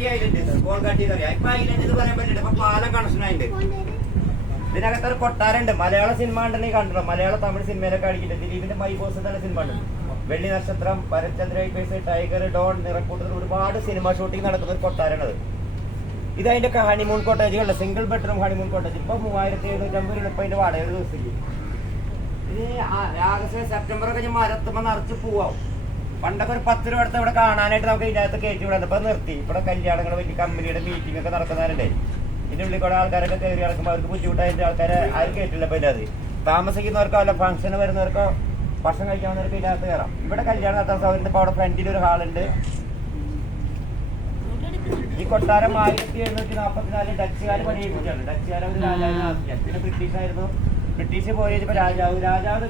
കോൾഗാട്ടി island, കോൾഗാട്ടി എന്ന് പറയാം. ഇപ്പൊ ഐലൻഡ് എന്ന് പറയാൻ പറ്റില്ല, ഇപ്പൊ പാലം കണക്ഷൻ ആയിട്ട്. ഇതിനകത്ത് ഒരു കൊട്ടാരണ്ട്. മലയാള സിനിമ ഉണ്ടെങ്കിൽ കണ്ടിട്ടുണ്ടോ? മലയാള തമിഴ് സിനിമയിലൊക്കെ അടിക്കുന്നത് ദിലീപിന്റെ മൈ ബോസ് തന്നെ സിനിമ ഉണ്ട്. Velli Nakshatram, Bharachandra IPS, Tiger, Don, നിറക്കൂട്ടത്തിൽ ഒരുപാട് സിനിമ ഷൂട്ടിംഗ് നടക്കുന്ന ഒരു കൊട്ടാരമാണത്. ഇത് അതിന്റെ ഹണിമൂൺ കോട്ടേജുകളുടെ സിംഗിൾ ബെഡ്റൂം ഹണിമൂൺ കോട്ടേജ്. ഇപ്പൊ 3750 രൂപ ഇപ്പൊ അതിന്റെ വാടക ഒരു ദിവസത്തേക്ക്. ഇത് ആഗസ്റ്റ് സെപ്റ്റംബർ ഒക്കെ മരത്തുമ്പോ നിറച്ച് പോവാം. പണ്ടൊക്കെ ഒരു 10 രൂപ അടുത്ത് ഇവിടെ കാണാനായിട്ട് നമുക്ക് ഇതിനകത്ത് കയറ്റി വിടാം. ഇപ്പൊ നിർത്തി. ഇവിടെ കല്യാണങ്ങൾ, വലിയ കമ്പനിയുടെ മീറ്റിംഗ് ഒക്കെ നടക്കുന്നവരുണ്ടേ. ഇതിന്റെ ഉള്ളിൽ കൂടെ ആൾക്കാരൊക്കെ കയറി നടക്കുമ്പോൾ അവർക്ക് ബുദ്ധിമുട്ടായിട്ട് ആൾക്കാരെ ആരും കേട്ടില്ല. ഇപ്പൊ ഇതിനകത്ത് താമസിക്കുന്നവർക്കോ അല്ല ഫംഗ്ഷന് വരുന്നവർക്കോ ഭക്ഷണം കഴിക്കാവുന്നവർക്ക് ഇതിനകത്ത് കയറാം. ഇവിടെ കല്യാണം നടത്താൻ സൗകര്യം. ഇപ്പൊ അവിടെ ഫ്രണ്ടിൽ ഒരു ഹാളുണ്ട്. ഈ കൊട്ടാരം 1744 ഡച്ചുകാർ പണിയിപ്പിച്ചാണ്. ഡച്ചുകാർ ഒരു രാജാവിനെ ആവശ്യം. പിന്നെ ബ്രിട്ടീഷ് പോയി ഇപ്പൊ രാജാവ്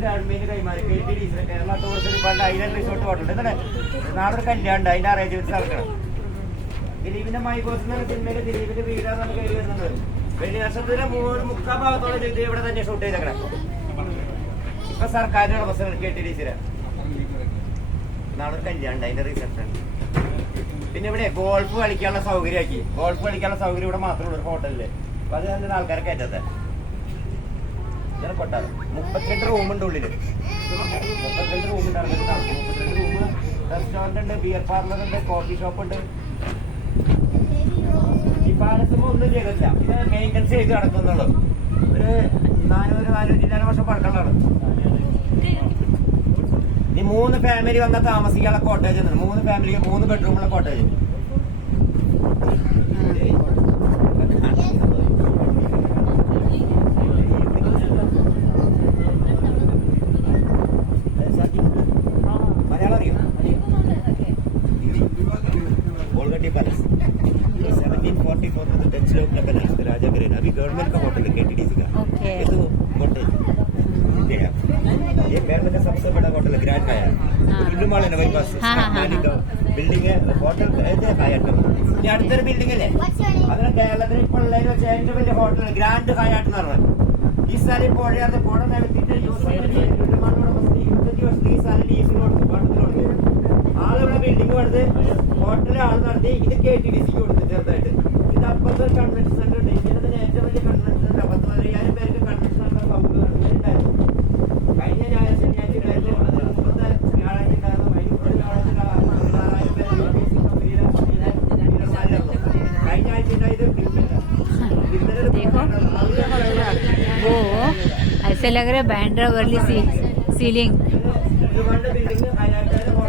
ഗവൺമെന്റ് കൈമാറി. KTDC Kerala tourism department island resort പോയിട്ടുണ്ട്. ഇതല്ലേ നാളെ ഒരു കല്യാണം ഉണ്ട്, അതിന്റെ അറേഞ്ച്മെന്റ്സ് നടക്കണം. ദിലീപിന്റെ മൈ ബോസ് എന്ന സിനിമയില് ദിലീപിന്റെ വീടാണ് നമുക്ക് കയറി വരുന്നത്. വെള്ളി നക്ഷത്രത്തിലെ 3/4 ഭാഗത്തോളം ഇത് ഇവിടെ തന്നെ ഷൂട്ട് ചെയ്തേക്കണം. ഇപ്പൊ സർക്കാരിന്റെ ബസ് KTDC നാളെ ഒരു കല്യാണം ഉണ്ട്, അതിന്റെ റിസപ്ഷൻ. പിന്നെ ഇവിടെ ഗോൾഫ് കളിക്കാനുള്ള സൗകര്യമാക്കി. ഗോൾഫ് കളിക്കാനുള്ള സൗകര്യം ഇവിടെ മാത്രമേ ഉള്ളൂ ഹോട്ടലില്. അപ്പൊ അത് തന്നെ ആൾക്കാരെ കയറ്റത്തെ കൊട്ടാരം. 32 റൂമുണ്ട് ഉള്ളില്. 32 റൂമുണ്ട്. 32 റൂം, റെസ്റ്റോറന്റ് ഉണ്ട്, ബിയർ പാർലർ ഉണ്ട്, കോഫി ഷോപ്പ് ഉണ്ട്. ഈ പാലത്തുമ്പോ ഒന്നും ചെയ്തില്ല. ഇത് മെയിൻ്റെനൻസ് ചെയ്ത് നടക്കുന്നുള്ളൂ. ഒരു 400-450 വർഷം പഴക്കമുള്ളതാണ്. ഈ 3 ഫാമിലി വന്നാൽ താമസിക്കാനുള്ള കോട്ടേജ് ഉണ്ട്. 3 ഫാമിലിക്ക് 3 ബെഡ്റൂമുള്ള കോട്ടേജ്. മലയാളം അറിയോ? कोलगटी पैलेस 1744 डच लोग का बनाया था राजा ग्रेन. अभी गवर्नमेंट का होटल है KTDC का. ये तो होटल ये केरल का सबसे बड़ा होटल है ग्रैंड हयात. इल्लुमाल है ना वही पास बिल्डिंग है. होटल है हयात का. ये അടുത്തൊരു ബിൽഡിംഗ് അല്ലേ? അതിന് കേരളത്തിൽ ഇപ്പോൾ ഉള്ള ഏറ്റവും വലിയ ഹോട്ടൽ ഗ്രാൻഡ് ഹയാട്ട് എന്ന് പറഞ്ഞത്. ഈ സാരി പോഴയാതെ പോണ നേരത്തിന്റെ ഈ സാരി ലീസിന് കൊടുത്തു, പട്ടത്തിൽ കൊടുത്തു. ആളിവിടെ ബിൽഡിംഗ് കൊടുത്ത് ഹോട്ടലിൽ ആൾ നടത്തി. ഇത് KTDC കൊടുത്തു ചെറുതായിട്ട്. ഇത് അപ്പുറത്തെ ഒരു കൺവെൻഷൻ സെന്റർ ഉണ്ട്. ഇന്ത്യയിലെ തന്നെ ഏറ്റവും വലിയ കൺവെൻഷൻ സെന്റർ. 10,000 പേർക്ക് കൺവെൻഷൻ സെന്റർ സൗകര്യം ഉണ്ടായിരുന്നു. കഴിഞ്ഞ ശനിയാഴ്ച ഉണ്ടായിരുന്നു. അതിന് മുമ്പത്തെ വ്യാഴാഴ്ച ഉണ്ടായിരുന്നു. അതിന് വ്യാഴാഴ്ച 16,000 പേര് കഴിഞ്ഞ ആഴ്ച ഉണ്ടായത്. वो ऐसे लग रहा है बैंड्रा वर्ली सीलिंग. बिल्डिंग